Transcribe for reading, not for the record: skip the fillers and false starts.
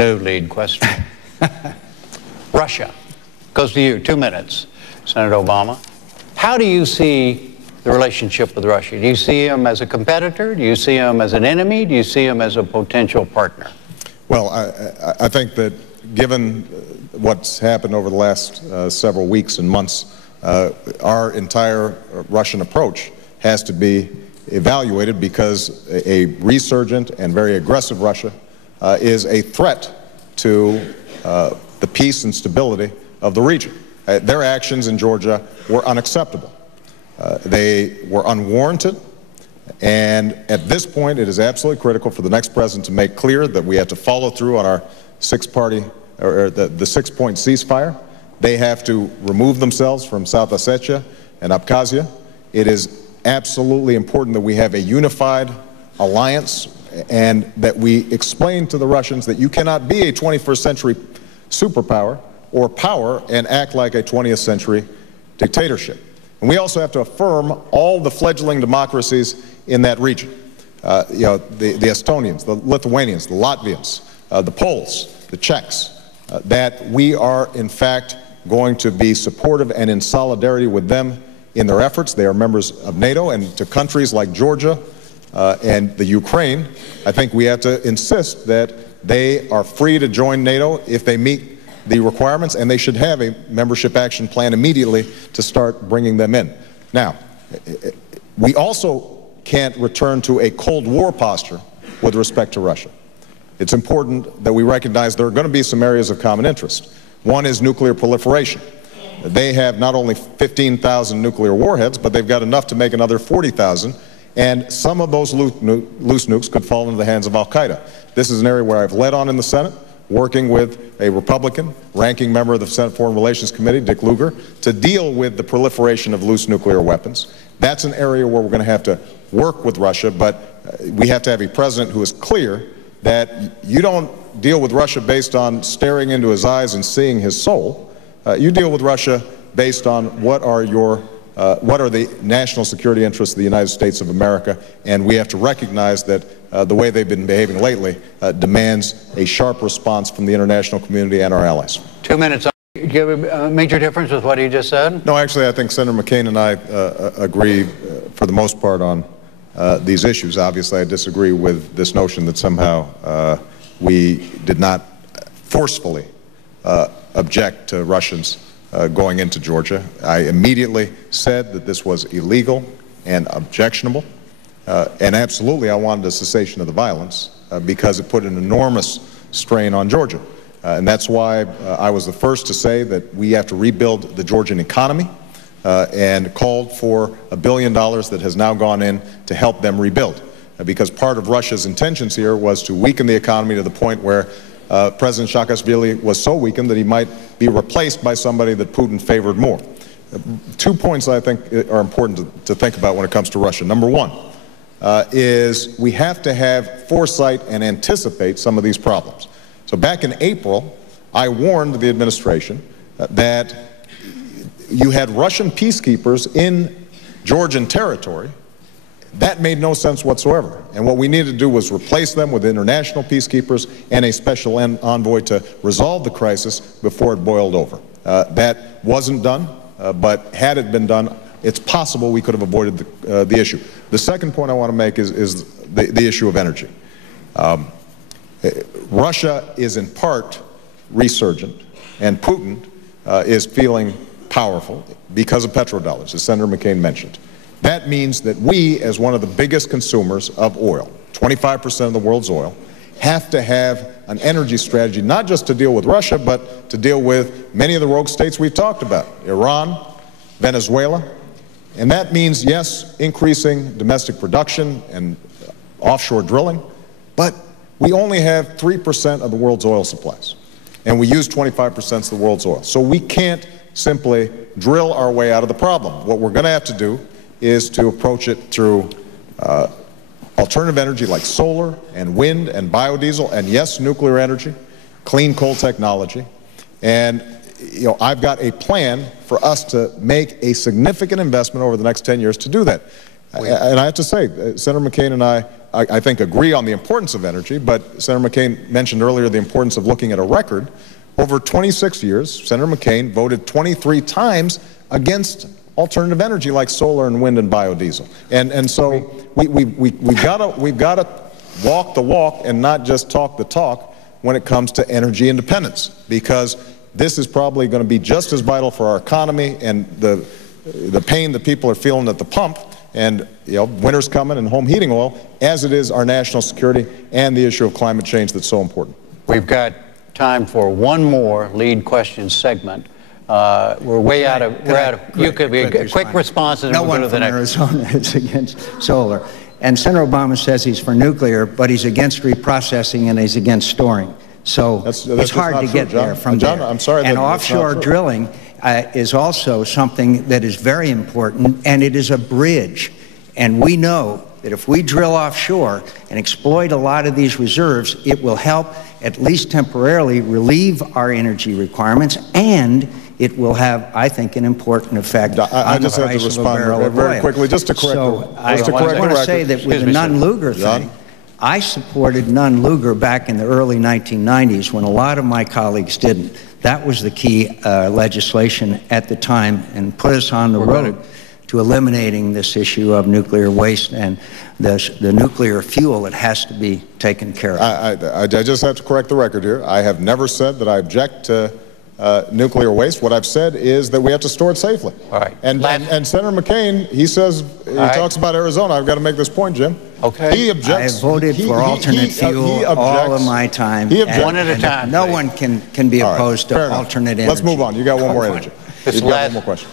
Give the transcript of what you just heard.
No lead question. Russia. Goes to you. 2 minutes, Senator Obama. How do you see the relationship with Russia? Do you see him as a competitor? Do you see him as an enemy? Do you see him as a potential partner? Well, I think that given what's happened over the last several weeks and months, our entire Russian approach has to be evaluated, because a resurgent and very aggressive Russia is a threat to the peace and stability of the region. Their actions in Georgia were unacceptable. They were unwarranted, and at this point it is absolutely critical for the next president to make clear that we have to follow through on our the 6-point ceasefire. They have to remove themselves from South Ossetia and Abkhazia. It is absolutely important that we have a unified alliance, and that we explain to the Russians that you cannot be a 21st century superpower or power and act like a 20th century dictatorship. And we also have to affirm all the fledgling democracies in that region. The Estonians, the Lithuanians, the Latvians, the Poles, the Czechs, that we are in fact going to be supportive and in solidarity with them in their efforts. They are members of NATO, and to countries like Georgia and the Ukraine, I think we have to insist that they are free to join NATO if they meet the requirements, and they should have a membership action plan immediately to start bringing them in. Now, we also can't return to a Cold War posture with respect to Russia. It's important that we recognize there are going to be some areas of common interest. One is nuclear proliferation. They have not only 15,000 nuclear warheads, but they've got enough to make another 40,000, and some of those loose nukes could fall into the hands of al-Qaeda. This is an area where I've led on in the Senate, working with a Republican ranking member of the Senate Foreign Relations Committee, Dick Lugar, to deal with the proliferation of loose nuclear weapons. That's an area where we're going to have to work with Russia, but we have to have a president who is clear that you don't deal with Russia based on staring into his eyes and seeing his soul. You deal with Russia based on what are the national security interests of the United States of America, and we have to recognize that the way they've been behaving lately demands a sharp response from the international community and our allies. 2 minutes. Do you have a major difference with what he just said? No, actually, I think Senator McCain and I agree for the most part on these issues. Obviously, I disagree with this notion that somehow we did not forcefully object to Russians going into Georgia. I immediately said that this was illegal and objectionable, and absolutely I wanted a cessation of the violence because it put an enormous strain on Georgia. And that's why I was the first to say that we have to rebuild the Georgian economy, and called for $1 billion that has now gone in to help them rebuild. Because part of Russia's intentions here was to weaken the economy to the point where President Saakashvili was so weakened that he might be replaced by somebody that Putin favored more. 2 points I think are important to think about when it comes to Russia. Number one is we have to have foresight and anticipate some of these problems. So back in April, I warned the administration that you had Russian peacekeepers in Georgian territory. That made no sense whatsoever. And what we needed to do was replace them with international peacekeepers and a special envoy to resolve the crisis before it boiled over. That wasn't done, but had it been done, it's possible we could have avoided the issue. The second point I want to make is the issue of energy. Russia is in part resurgent, and Putin is feeling powerful because of petrodollars, as Senator McCain mentioned. That means that we, as one of the biggest consumers of oil, 25% of the world's oil, have to have an energy strategy, not just to deal with Russia, but to deal with many of the rogue states we've talked about, Iran, Venezuela. And that means, yes, increasing domestic production and offshore drilling, but we only have 3% of the world's oil supplies, and we use 25% of the world's oil. So we can't simply drill our way out of the problem. What we're going to have to do is to approach it through alternative energy like solar and wind and biodiesel, and yes, nuclear energy, clean coal technology. And I've got a plan for us to make a significant investment over the next 10 years to do that. And I have to say, Senator McCain and I I think, agree on the importance of energy, but Senator McCain mentioned earlier the importance of looking at a record. Over 26 years, Senator McCain voted 23 times against alternative energy like solar and wind and biodiesel. And so we've got to walk the walk and not just talk the talk when it comes to energy independence, because this is probably going to be just as vital for our economy and the pain that people are feeling at the pump, and winter's coming and home heating oil, as it is our national security and the issue of climate change that's so important. We've got time for one more lead question segment. We're way out of. You could be a quick response, and no we'll go to the next. No one from Arizona is against solar, and Senator Obama says he's for nuclear, but he's against reprocessing and he's against storing. So it's hard to get there from John, there. I'm sorry. And offshore drilling is also something that is very important, and it is a bridge. And we know that if we drill offshore and exploit a lot of these reserves, it will help, at least temporarily, relieve our energy requirements, and it will have, I think, an important effect on the price of a barrel of oil. Very quickly, just to correct I want to say that with the Nunn-Lugar thing, I supported Nunn-Lugar back in the early 1990s when a lot of my colleagues didn't. That was the key legislation at the time and put us on the road to eliminating this issue of nuclear waste and the nuclear fuel that has to be taken care of. I just have to correct the record here. I have never said that I object to nuclear waste. What I've said is that we have to store it safely. All right. And Senator McCain, he says, talks about Arizona. I've got to make this point, Jim. Okay. He objects. I voted for alternate fuel all of my time. One at a time. No one can be opposed to alternate energy. Let's move on. You got one more energy. You got one more question.